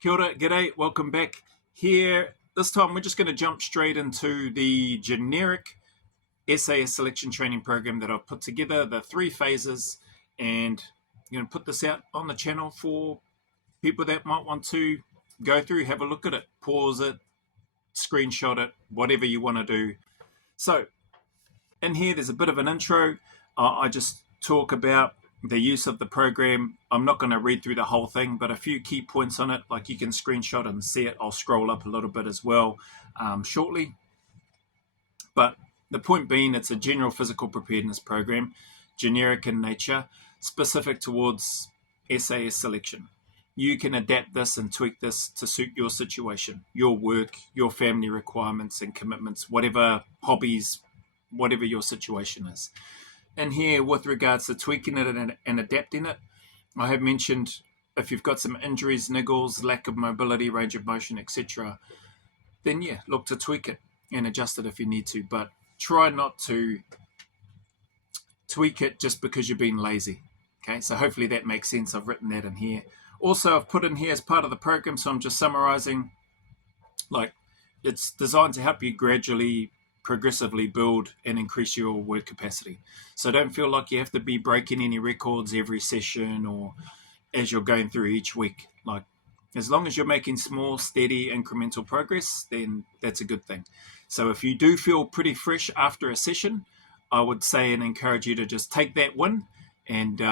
Kia ora, g'day, welcome back here. This time we're just going to jump straight into the generic SAS selection training program that I've put together, the 3 phases, and I'm going to put this out on the channel for people that might want to go through, have a look at it, pause it, screenshot it, whatever you want to do. So in here there's a bit of an intro. I just talk about the use of the program. I'm not going to read through the whole thing, but a few key points on it, like you can screenshot and see it. I'll scroll up a little bit as well shortly. But the point being, it's a general physical preparedness program, generic in nature, specific towards SAS selection. You can adapt this and tweak this to suit your situation, your work, your family requirements and commitments, whatever hobbies, whatever your situation is. And here, with regards to tweaking it and adapting it, I have mentioned if you've got some injuries, niggles, lack of mobility, range of motion, etc., then yeah, look to tweak it and adjust it if you need to. But try not to tweak it just because you're being lazy. Okay, so hopefully that makes sense. I've written that in here. Also, I've put in here as part of the program, so I'm just summarizing, like it's designed to help you gradually progressively build and increase your work capacity. So don't feel like you have to be breaking any records every session or as you're going through each week. Like as long as you're making small, steady, incremental progress, then that's a good thing. So if you do feel pretty fresh after a session, I would say and encourage you to just take that win and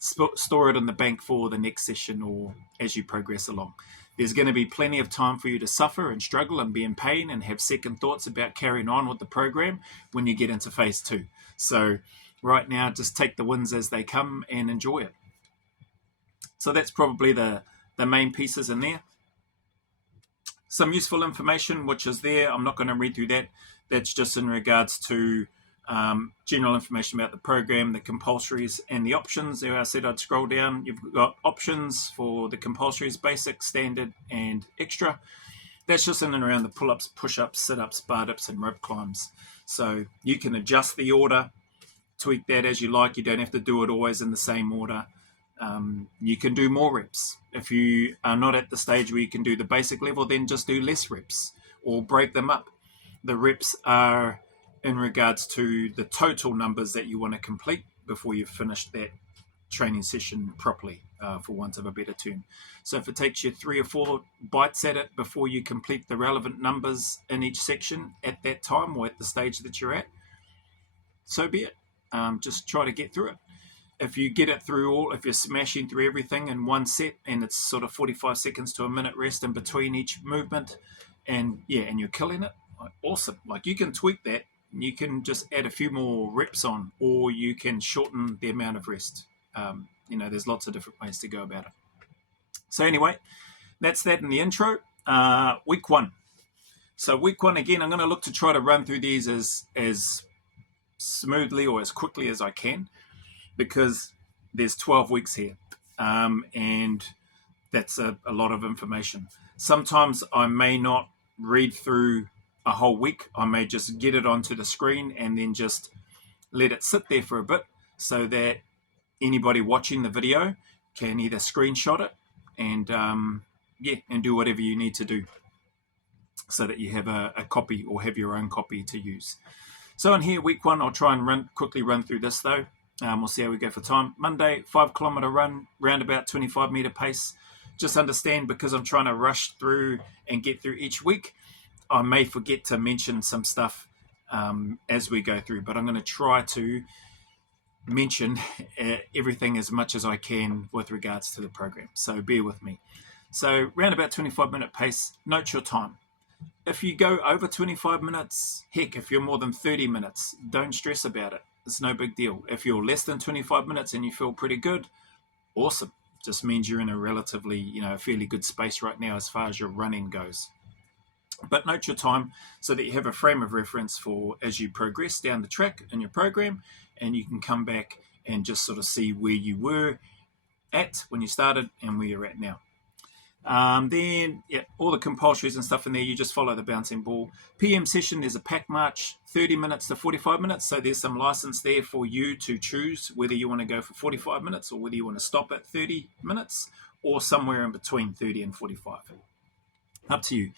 store it in the bank for the next session or as you progress along. There's going to be plenty of time for you to suffer and struggle and be in pain and have second thoughts about carrying on with the program when you get into phase 2. So right now, just take the wins as they come and enjoy it. So that's probably the main pieces in there. Some useful information, which is there. I'm not going to read through that. That's just in regards to general information about the program, the compulsories and the options. There I said I'd scroll down. You've got options for the compulsories, basic, standard and extra. That's just in and around the pull-ups, push-ups, sit-ups, bar dips and rope climbs. So you can adjust the order, tweak that as you like. You don't have to do it always in the same order. You can do more reps. If you are not at the stage where you can do the basic level, then just do less reps or break them up. The reps are in regards to the total numbers that you want to complete before you've finished that training session properly, for want of a better term. So if it takes you 3 or 4 bites at it before you complete the relevant numbers in each section at that time or at the stage that you're at, so be it. Just try to get through it. If you get it through if you're smashing through everything in one set and it's sort of 45 seconds to a minute rest in between each movement and you're killing it, awesome. Like you can tweak that. You can just add a few more reps on, or you can shorten the amount of rest. There's lots of different ways to go about it. So anyway, that's that in the intro. Week 1. So week 1, again, I'm going to look to try to run through these as smoothly or as quickly as I can, because there's 12 weeks here, and that's a lot of information. Sometimes I may not read through a whole week. I may just get it onto the screen and then just let it sit there for a bit so that anybody watching the video can either screenshot it and do whatever you need to do so that you have a copy or have your own copy to use. So in here, week 1, I'll try and quickly run through this though. We'll see how we go for time. Monday, 5-kilometer run, round about 25-meter pace. Just understand, because I'm trying to rush through and get through each week, I may forget to mention some stuff as we go through, but I'm going to try to mention everything as much as I can with regards to the program. So bear with me. So round about 25-minute pace, note your time. If you go over 25 minutes, heck, if you're more than 30 minutes, don't stress about it. It's no big deal. If you're less than 25 minutes and you feel pretty good, awesome. Just means you're in a relatively, fairly good space right now as far as your running goes. But note your time so that you have a frame of reference for as you progress down the track in your program, and you can come back and just sort of see where you were at when you started and where you're at now. Then, all the compulsories and stuff in there, you just follow the bouncing ball. PM session, there's a pack march, 30 minutes to 45 minutes. So there's some license there for you to choose whether you want to go for 45 minutes or whether you want to stop at 30 minutes or somewhere in between 30 and 45. Up to you.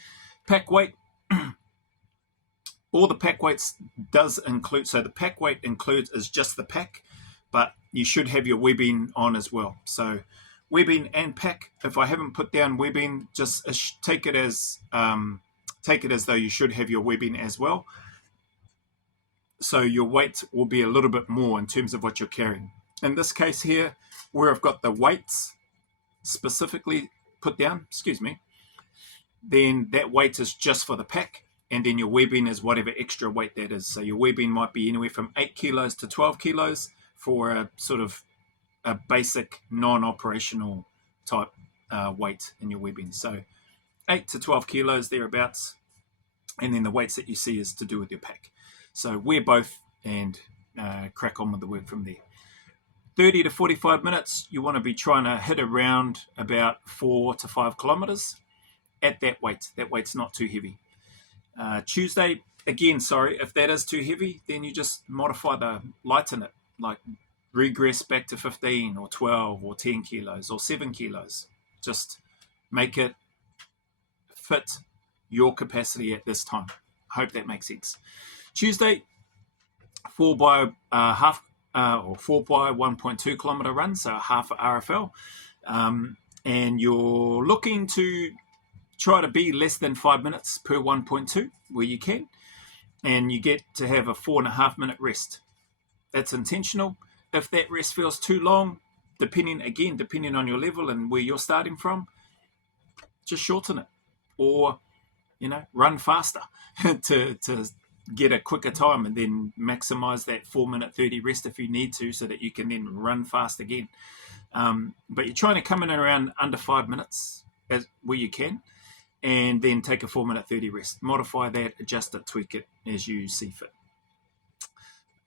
Pack weight. All the pack weights does include, so the pack weight includes is just the pack, but you should have your webbing on as well. So webbing and pack. If I haven't put down webbing, just take it as though you should have your webbing as well. So your weight will be a little bit more in terms of what you're carrying. In this case here, where I've got the weights specifically put down, then that weight is just for the pack. And then your webbing is whatever extra weight that is. So your webbing might be anywhere from 8 kilos to 12 kilos for a sort of a basic non-operational type weight in your webbing. So 8 to 12 kilos thereabouts. And then the weights that you see is to do with your pack. So wear both and crack on with the work from there. 30 to 45 minutes, you want to be trying to hit around about 4 to 5 kilometers at that weight. That weight's not too heavy. Tuesday, again, if that is too heavy, then you just lighten it, like regress back to 15 or 12 or 10 kilos or 7 kilos. Just make it fit your capacity at this time. I hope that makes sense. Tuesday, 4 by 1.2 kilometer run, so half a RFL. And you're looking to try to be less than 5 minutes per 1.2 where you can, and you get to have a 4.5 minute rest. That's intentional. If that rest feels too long, depending on your level and where you're starting from, just shorten it, or run faster to get a quicker time, and then maximize that 4-minute 30 rest if you need to, so that you can then run fast again. But you're trying to come in around under 5 minutes where you can, and then take a 4-minute 30 rest. Modify that, adjust it, tweak it as you see fit.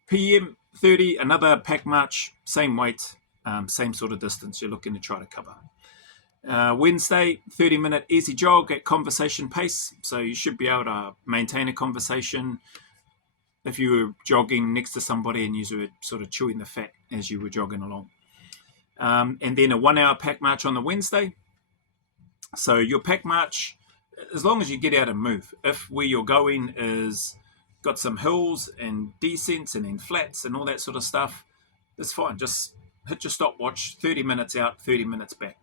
PM 30, another pack march, same weight, same sort of distance you're looking to try to cover. Wednesday, 30-minute easy jog at conversation pace. So you should be able to maintain a conversation if you were jogging next to somebody and you were sort of chewing the fat as you were jogging along. And then a 1 hour pack march on the Wednesday. So your pack march, as long as you get out and move. If where you're going is got some hills and descents and then flats and all that sort of stuff, that's fine. Just hit your stopwatch, 30 minutes out, 30 minutes back.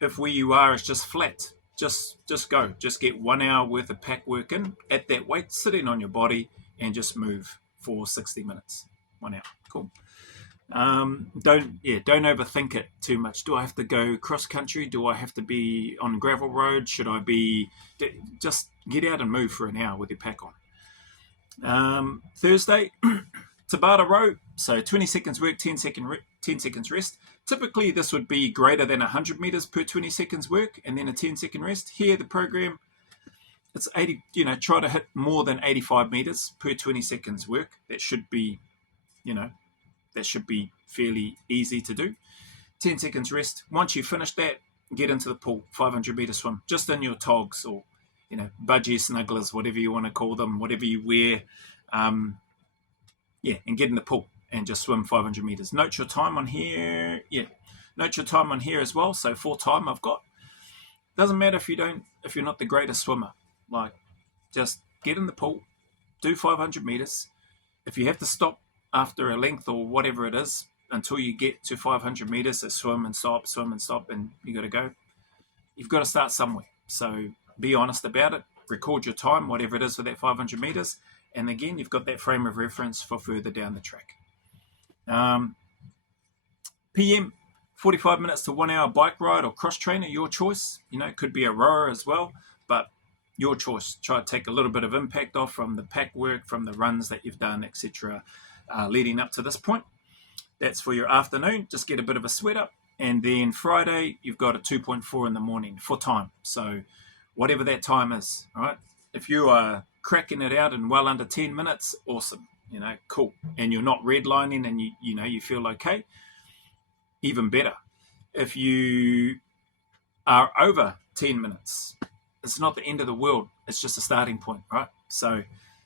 If where you are is just flat, just go. Just get 1 hour worth of pack work in at that weight, sitting on your body, and just move for 60 minutes. 1 hour. Cool. Don't overthink it too much. Do I have to go cross country? Do I have to be on gravel road? Should I be? Just get out and move for an hour with your pack on. Thursday, Tabata row. So 20 seconds work, 10 seconds rest. Typically this would be greater than 100 meters per 20 seconds work, and then a 10-second rest. Here the program, it's 80. Try to hit more than 85 meters per 20 seconds work. That should be, that should be fairly easy to do. 10 seconds rest. Once you finish that, get into the pool, 500 meter swim, just in your togs or, budgie snugglers, whatever you want to call them, whatever you wear. And get in the pool and just swim 500 meters. Note your time on here. Note your time on here as well. So full time I've got. Doesn't matter if you're not the greatest swimmer. Like, just get in the pool, do 500 meters. If you have to stop after a length or whatever it is until you get to 500 meters, so swim and stop, and you got to go. You've got to start somewhere. So be honest about it. Record your time, whatever it is for that 500 meters. And again, you've got that frame of reference for further down the track. PM, 45 minutes to 1 hour bike ride or cross trainer, your choice. It could be a rower as well, but your choice. Try to take a little bit of impact off from the pack work, from the runs that you've done, etc., leading up to this point. That's for your afternoon. Just get a bit of a sweat up. And then Friday, you've got a 2.4 in the morning for time. So whatever that time is, all right? If you are cracking it out in well under 10 minutes, awesome, cool. And you're not redlining and you feel okay, even better. If you are over 10 minutes, it's not the end of the world. It's just a starting point, right? So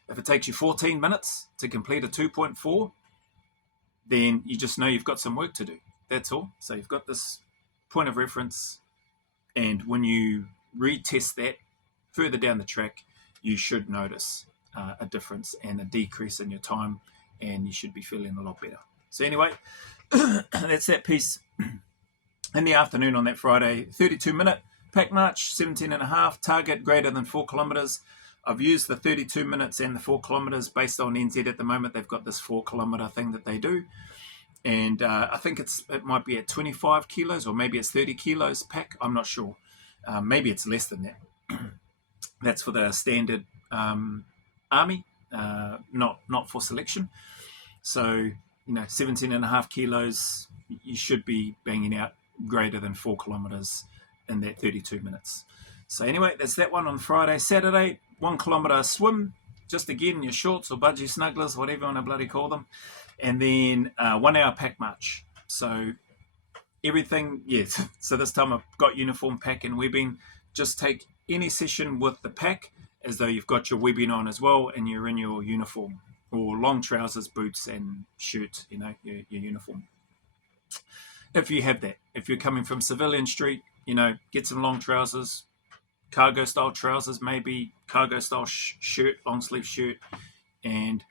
if it takes you 14 minutes to complete a 2.4, then you just know you've got some work to do. That's all. So you've got this point of reference, And when you retest that further down the track, you should notice a difference and a decrease in your time, and you should be feeling a lot better. So anyway, that's that piece. In the afternoon on that Friday, 32-minute pack march, 17.5, target greater than 4 kilometers. I've used the 32 minutes and the 4 kilometers based on NZ at the moment. They've got this 4 kilometer thing that they do. And I think it might be at 25 kilos, or maybe it's 30 kilos pack. I'm not sure. Maybe it's less than that. That's for the standard army, not for selection. So, 17.5 kilos, you should be banging out greater than 4 kilometers in that 32 minutes. So anyway, that's that one on Friday. Saturday, 1 kilometer swim, just again your shorts or budgie snugglers, whatever you want to bloody call them, and then 1 hour pack march. So everything, yes. So this time I've got uniform, pack and webbing. Just take any session with the pack as though you've got your webbing on as well, and you're in your uniform, or long trousers, boots and shirt, your uniform. If you have that, if you're coming from civilian street, get some long trousers, cargo style trousers, maybe cargo style shirt, long sleeve shirt. And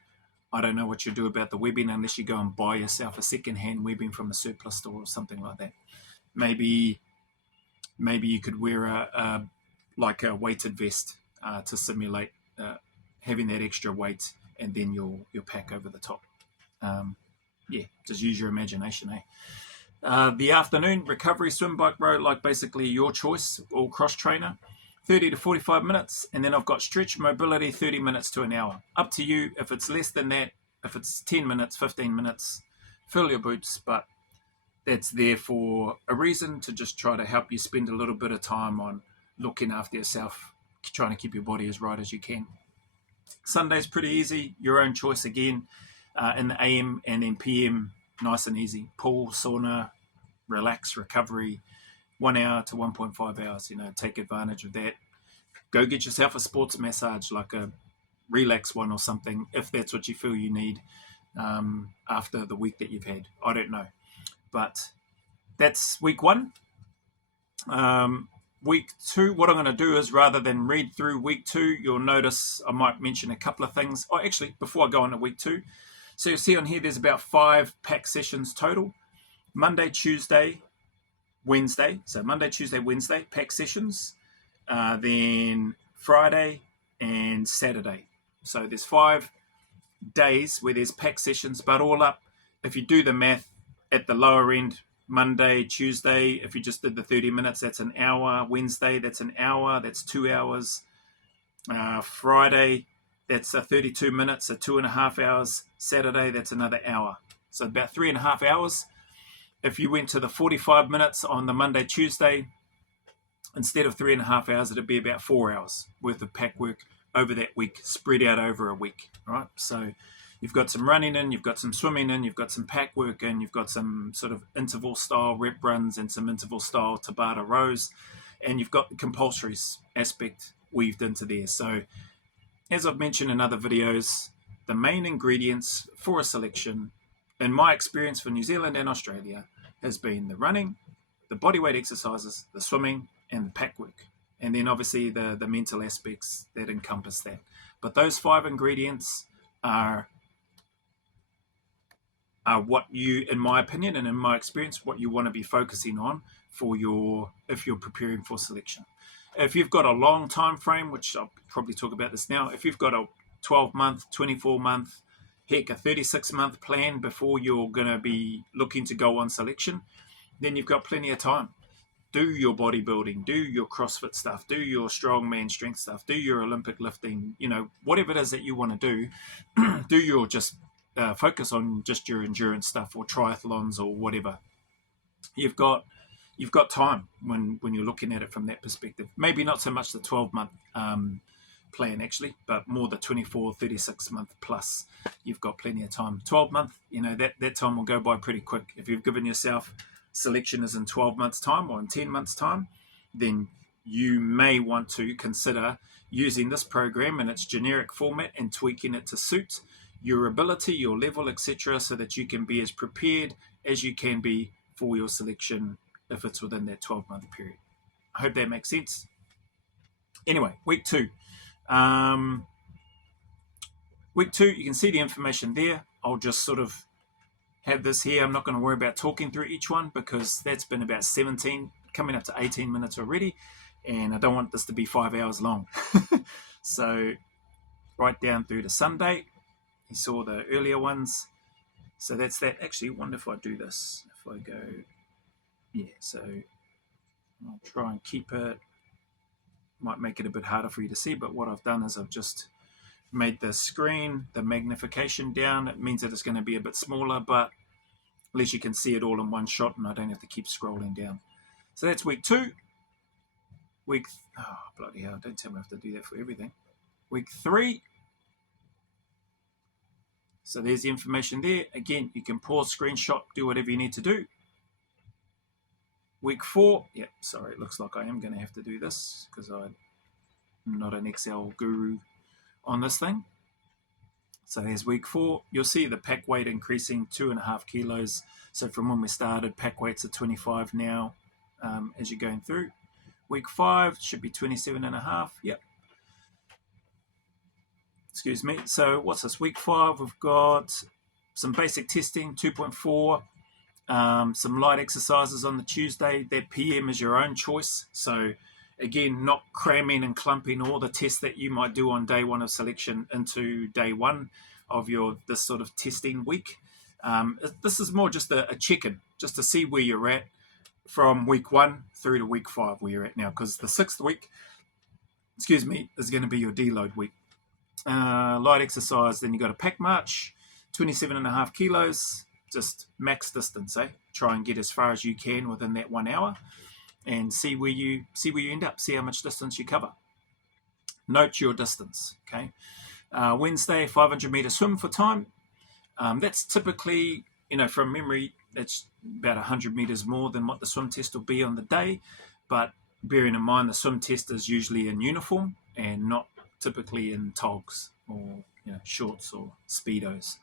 I don't know what you do about the webbing unless you go and buy yourself a second-hand webbing from a surplus store or something like that. Maybe you could wear a weighted vest to simulate having that extra weight, and then your pack over the top. Just use your imagination, The afternoon, recovery, swim, bike, row, like basically your choice, all cross trainer, 30 to 45 minutes. And then I've got stretch mobility, 30 minutes to an hour. Up to you. If it's less than that, if it's 10 minutes, 15 minutes, fill your boots. But that's there for a reason, to just try to help you spend a little bit of time on looking after yourself, trying to keep your body as right as you can. Sunday's pretty easy, your own choice again, in the AM and then PM, nice and easy. Pool, sauna, relax, recovery, 1 hour to 1.5 hours, take advantage of that. Go get yourself a sports massage, like a relax one or something, if that's what you feel you need after the week that you've had. I don't know. But that's week 1. Week 2, what I'm going to do is, rather than read through week 2, you'll notice I might mention a couple of things. Oh, actually, before I go on to week 2, so you'll see on here there's about 5 pack sessions total. Monday, Tuesday, Wednesday. So Monday, Tuesday, Wednesday, pack sessions. Then Friday and Saturday. So there's 5 days where there's pack sessions, but all up, if you do the math at the lower end, Monday, Tuesday, if you just did the 30 minutes, that's an hour. Wednesday, that's an hour. That's 2 hours. Friday, that's 32 minutes, so 2.5 hours. Saturday, that's another hour. So about 3.5 hours. If you went to the 45 minutes on the Monday, Tuesday, instead of 3.5 hours, it'd be about 4 hours worth of pack work over that week, spread out over a week, right? So you've got some running in, you've got some swimming in, you've got some pack work in, you've got some sort of interval style rep runs and some interval style Tabata rows, and you've got the compulsories aspect weaved into there. So as I've mentioned in other videos, the main ingredients for a selection, in my experience for New Zealand and Australia, has been the running, the bodyweight exercises, the swimming, and the pack work. And then obviously the mental aspects that encompass that. But those 5 ingredients are what you, in my opinion and in my experience, what you want to be focusing on for if you're preparing for selection. If you've got a long time frame, which I'll probably talk about this now, if you've got a 12-month, 24-month, heck, a 36-month plan before you're going to be looking to go on selection, then you've got plenty of time. Do your bodybuilding, do your CrossFit stuff, do your strongman strength stuff, do your Olympic lifting, whatever it is that you want to do, do your just focus on just your endurance stuff or triathlons or whatever. You've got time when you're looking at it from that perspective. Maybe not so much the 12-month plan actually, but more the 24, 36-month plus. You've got plenty of time. 12-month, that time will go by pretty quick. If you've given yourself selection is in 12 months time or in 10 months time, then you may want to consider using this program in its generic format and tweaking it to suit your ability, your level, etc., so that you can be as prepared as you can be for your selection if it's within that 12-month period. I hope that makes sense. Anyway, week 2. Week 2, you can see the information there. I'll just sort of have this here. I'm not going to worry about talking through each one because that's been about 17, coming up to 18 minutes already, and I don't want this to be 5 hours long. So right down through to Sunday, you saw the earlier ones. So that's that. Actually, I wonder if I do this. If I go, yeah, so I'll try and keep it. Might make it a bit harder for you to see, but what I've done is I've just made the screen, the magnification down. It means that it's going to be a bit smaller, but at least you can see it all in one shot and I don't have to keep scrolling down. So that's week 2. Oh, bloody hell, don't tell me I have to do that for everything. Week 3. So there's the information there. Again, you can pause, screenshot, do whatever you need to do. Week 4. Yeah, sorry, it looks like I am going to have to do this because I'm not an Excel guru on this thing. So there's week 4. You'll see the pack weight increasing 2.5 kilos. So from when we started, pack weights are 25 now as you're going through. Week 5 should be 27.5. Yep. Excuse me. So what's this? Week 5, we've got some basic testing, 2.4. Some light exercises on the Tuesday. That PM is your own choice. So again, not cramming and clumping all the tests that you might do on day 1 of selection into day 1 of this sort of testing week. This is more just a check-in, just to see where you're at from week 1 through to week 5 where you're at now, because the 6th week, is going to be your deload week. Light exercise, then you got a pack march, 27.5 kilos, just max distance, Try and get as far as you can within that 1 hour and see where you end up, see how much distance you cover. Note your distance, okay? Wednesday, 500 meter swim for time. That's typically, from memory, it's about 100 meters more than what the swim test will be on the day. But bearing in mind the swim test is usually in uniform and not typically in togs or shorts or speedos.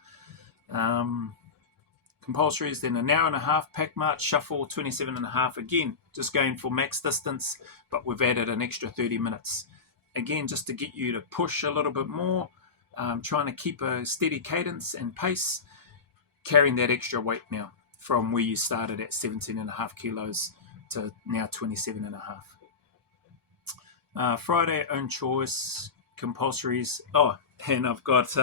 Compulsories, then an hour and a half pack march, shuffle, 27.5. Again, just going for max distance, but we've added an extra 30 minutes. Again, just to get you to push a little bit more, trying to keep a steady cadence and pace, carrying that extra weight now from where you started at 17.5 kilos to now 27.5. Friday, own choice, compulsories. Oh, and I've got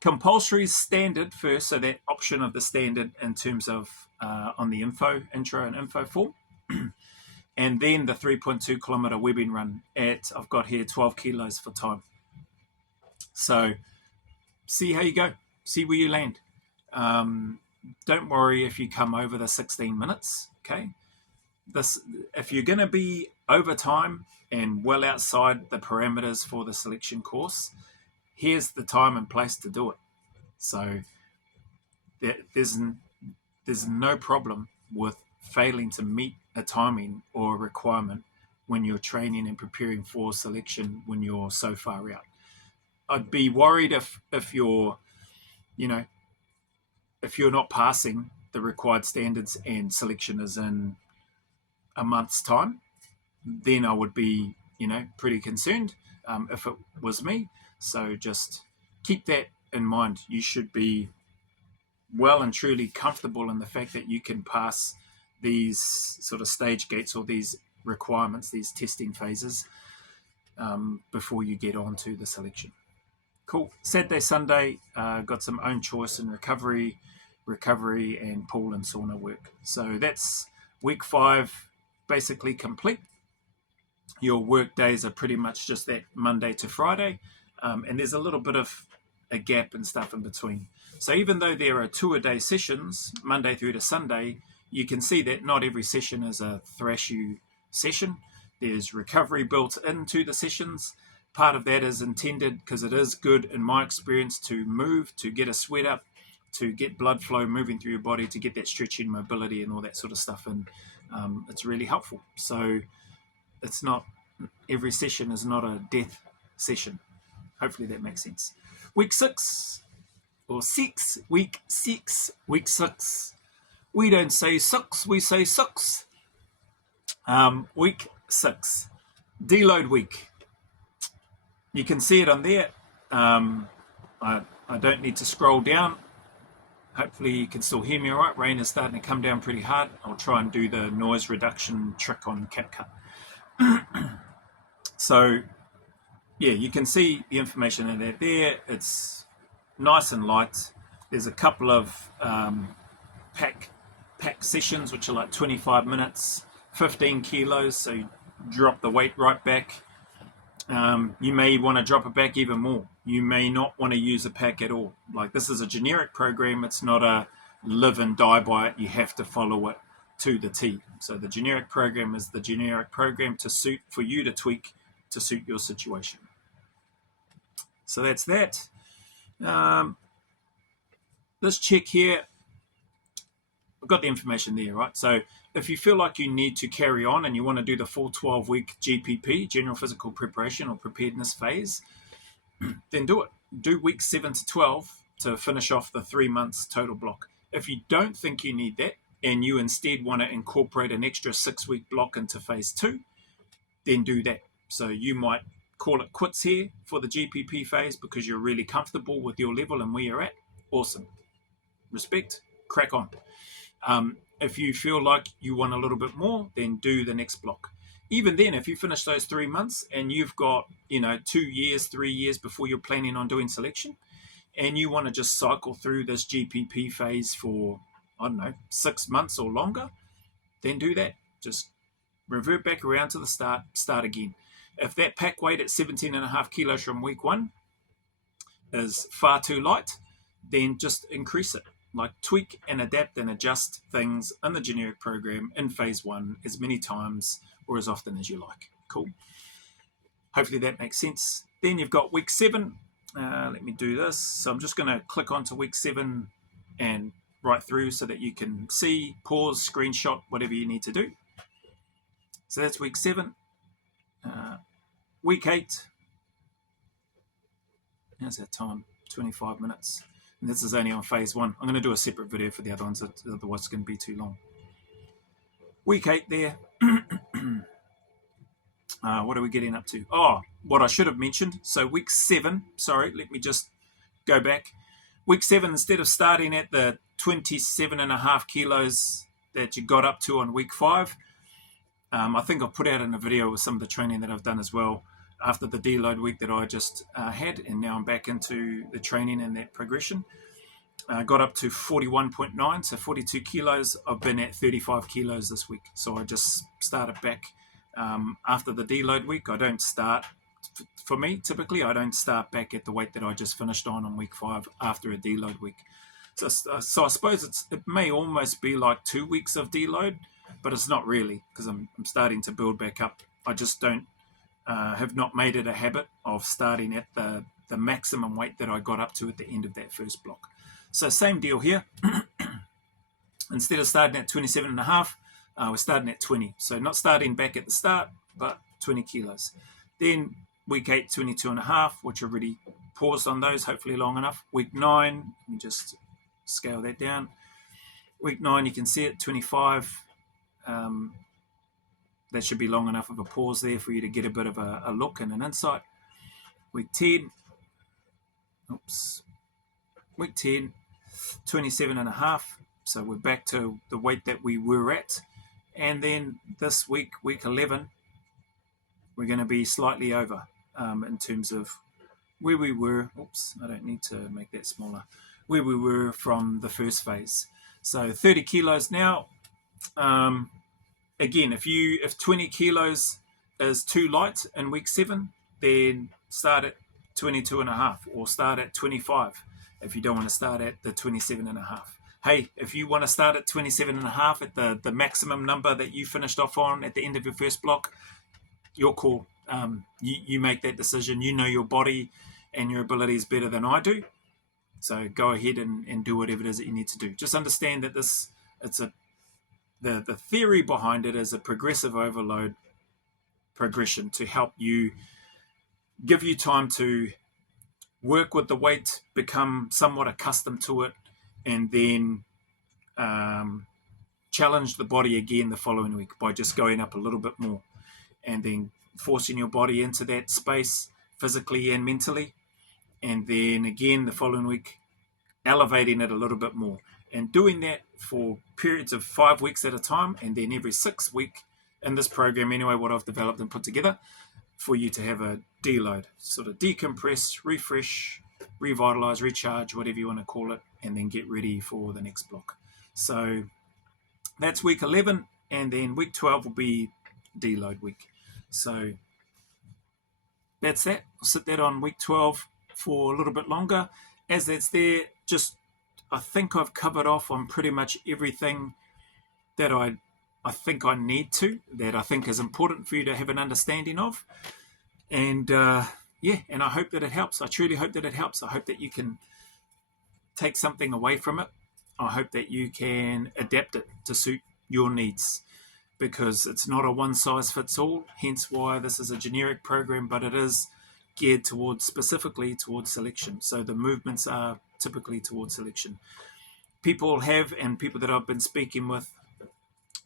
compulsories standard first, so that option of the standard in terms of on the intro and info form. And then the 3.2 kilometer webbing run I've got here 12 kilos for time. So see how you go, see where you land. Don't worry if you come over the 16 minutes, okay? If you're going to be over time and well outside the parameters for the selection course, here's the time and place to do it. So there's no problem with failing to meet a timing or a requirement when you're training and preparing for selection when you're so far out. I'd be worried if you're not passing the required standards and selection is in a month's time, then I would be, pretty concerned if it was me. So just keep that in mind. You should be well and truly comfortable in the fact that you can pass these sort of stage gates or these requirements, these testing phases, before you get on to the selection. Cool. Saturday, Sunday, got some own choice and recovery and pool and sauna work. So that's week 5 basically complete. Your work days are pretty much just that Monday to Friday. And there's a little bit of a gap and stuff in between. So even though there are 2-a-day sessions, Monday through to Sunday, you can see that not every session is a thrash you session. There's recovery built into the sessions. Part of that is intended because it is good, in my experience, to move, to get a sweat up, to get blood flow moving through your body, to get that stretching, mobility and all that sort of stuff. And it's really helpful. So it's not, every session is not a death session. Hopefully that makes sense. Week 6. We don't say 6, we say 6. Week 6, deload week. You can see it on there. I don't need to scroll down. Hopefully you can still hear me all right. Rain is starting to come down pretty hard. I'll try and do the noise reduction trick on CapCut. So yeah, you can see the information in there. It's nice and light. There's a couple of pack sessions, which are like 25 minutes, 15 kilos. So you drop the weight right back. You may want to drop it back even more. You may not want to use a pack at all. Like, this is a generic program. It's not a live and die by it. You have to follow it to the T. So the generic program is the generic program for you to tweak to suit your situation. So that's that. This check here, I've got the information there, right? So if you feel like you need to carry on and you want to do the full 12-week GPP, General Physical Preparation or Preparedness phase, then do it. Do week 7 to 12 to finish off the 3 months total block. If you don't think you need that and you instead want to incorporate an extra 6-week block into phase 2, then do that. So you might call it quits here for the GPP phase because you're really comfortable with your level and where you're at. Awesome. Respect. Crack on. If you feel like you want a little bit more, then do the next block. Even then, if you finish those 3 months and you've got, 2 years, 3 years before you're planning on doing selection, and you want to just cycle through this GPP phase for, 6 months or longer, then do that. Just revert back around to the start again. If that pack weight at 17.5 kilos from week 1 is far too light, then just increase it. Like, tweak and adapt and adjust things in the generic program in phase 1 as many times or as often as you like. Cool. Hopefully that makes sense. Then you've got week 7. Let me do this. So I'm just going to click onto week 7 and right through so that you can see, pause, screenshot, whatever you need to do. So that's week 7. Week 8. How's that time? 25 minutes. And this is only on phase 1. I'm going to do a separate video for the other ones, otherwise it's going to be too long. Week 8 there. What are we getting up to? Oh, what I should have mentioned. So week 7, sorry, let me just go back. Week 7, instead of starting at the 27.5 kilos that you got up to on week 5, I think I've put out in a video with some of the training that I've done as well after the deload week that I just had, and now I'm back into the training and that progression. Got up to 41.9, so 42 kilos. I've been at 35 kilos this week. So I just started back after the deload week. I don't start, for me, typically, I don't start back at the weight that I just finished on week 5 after a deload week. So I suppose it may almost be like 2 weeks of deload, but it's not really, because I'm starting to build back up. I just have not made it a habit of starting at the maximum weight that I got up to at the end of that first block. So same deal here. Instead of starting at 27.5, we're starting at 20. So not starting back at the start, but 20 kilos. Then week 8, 22.5, which I already paused on those, hopefully long enough. Week 9, let me just scale that down. Week 9, you can see it, 25. That should be long enough of a pause there for you to get a bit of a look and an insight. Week 10, week 10, 27.5. So we're back to the weight that we were at. And then this week, week 11, we're going to be slightly over in terms of where we were. I don't need to make that smaller. Where we were from the first phase. So 30 kilos now. Again, if 20 kilos is too light in week 7, then start at 22.5 or start at 25 if you don't want to start at the 27.5. Hey, if you want to start at 27.5 at the maximum number that you finished off on at the end of your first block, your call. You make that decision. You know your body and your abilities better than I do. So go ahead and do whatever it is that you need to do. Just understand that the theory behind it is a progressive overload progression to help you, give you time to work with the weight, become somewhat accustomed to it, and then challenge the body again the following week by just going up a little bit more, and then forcing your body into that space physically and mentally, and then again the following week elevating it a little bit more, and doing that for periods of 5 weeks at a time, and then every 6 week in this program anyway, what I've developed and put together, for you to have a deload, sort of decompress, refresh, revitalize, recharge, whatever you want to call it, and then get ready for the next block. So that's week 11, and then week 12 will be deload week. So that's that. I'll sit that on week 12 for a little bit longer. As that's there, just I think I've covered off on pretty much everything that I think I need to, that I think is important for you to have an understanding of. And and I hope that it helps. I truly hope that it helps. I hope that you can take something away from it. I hope that you can adapt it to suit your needs, because it's not a one size fits all, hence why this is a generic program, but it is geared specifically towards selection. So the movements are typically towards selection. People that I've been speaking with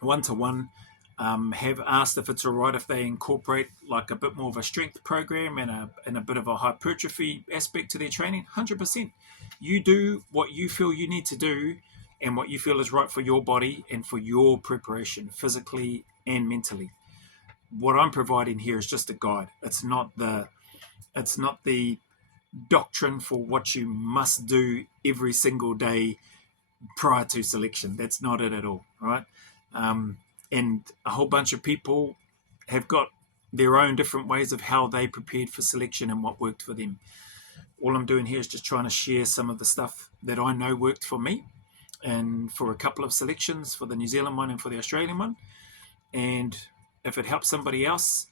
one-to-one have asked if it's all right if they incorporate like a bit more of a strength program and a bit of a hypertrophy aspect to their training. 100%. You do what you feel you need to do and what you feel is right for your body and for your preparation, physically and mentally. What I'm providing here is just a guide. It's not the doctrine for what you must do every single day prior to selection. That's not it at all, right? And a whole bunch of people have got their own different ways of how they prepared for selection and what worked for them. All I'm doing here is just trying to share some of the stuff that I know worked for me, and for a couple of selections, for the New Zealand one and for the Australian one. And if it helps somebody else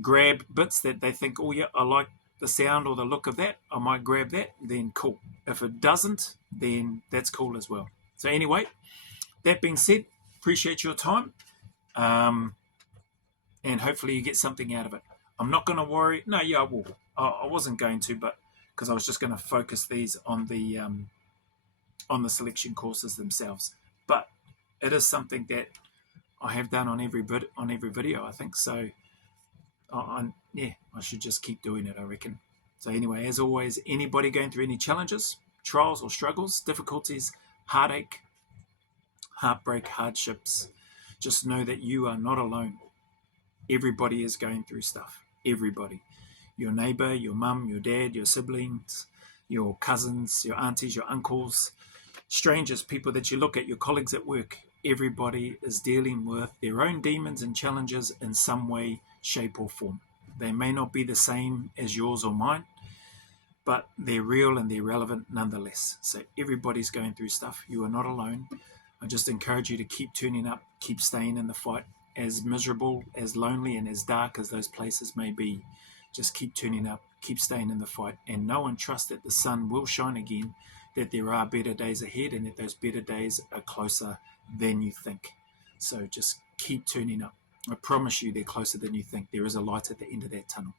grab bits that they think, oh yeah, I like the sound or the look of that, I might grab that, then cool. If it doesn't, then that's cool as well. So anyway, that being said, appreciate your time. And hopefully you get something out of it. I'm not going to worry. No, yeah, I will. I wasn't going to, but because I was just going to focus these on the selection courses themselves. But it is something that I have done on every video, I think. So, I should just keep doing it, I reckon. So anyway, as always, anybody going through any challenges, trials or struggles, difficulties, heartache, heartbreak, hardships, just know that you are not alone. Everybody is going through stuff. Everybody. Your neighbor, your mum, your dad, your siblings, your cousins, your aunties, your uncles, strangers, people that you look at, your colleagues at work. Everybody is dealing with their own demons and challenges in some way, shape or form. They may not be the same as yours or mine, but they're real and they're relevant nonetheless. So everybody's going through stuff. You are not alone. I just encourage you to keep tuning up, keep staying in the fight. As miserable, as lonely, and as dark as those places may be, just keep tuning up, keep staying in the fight, and know and trust that the sun will shine again, that there are better days ahead, and that those better days are closer than you think. So just keep tuning up. I promise you they're closer than you think. There is a light at the end of that tunnel.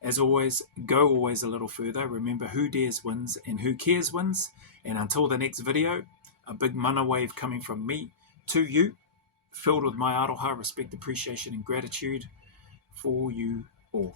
As always, go always a little further. Remember, who dares wins and who cares wins. And until the next video, a big mana wave coming from me to you, filled with my aroha, respect, appreciation, and gratitude for you all.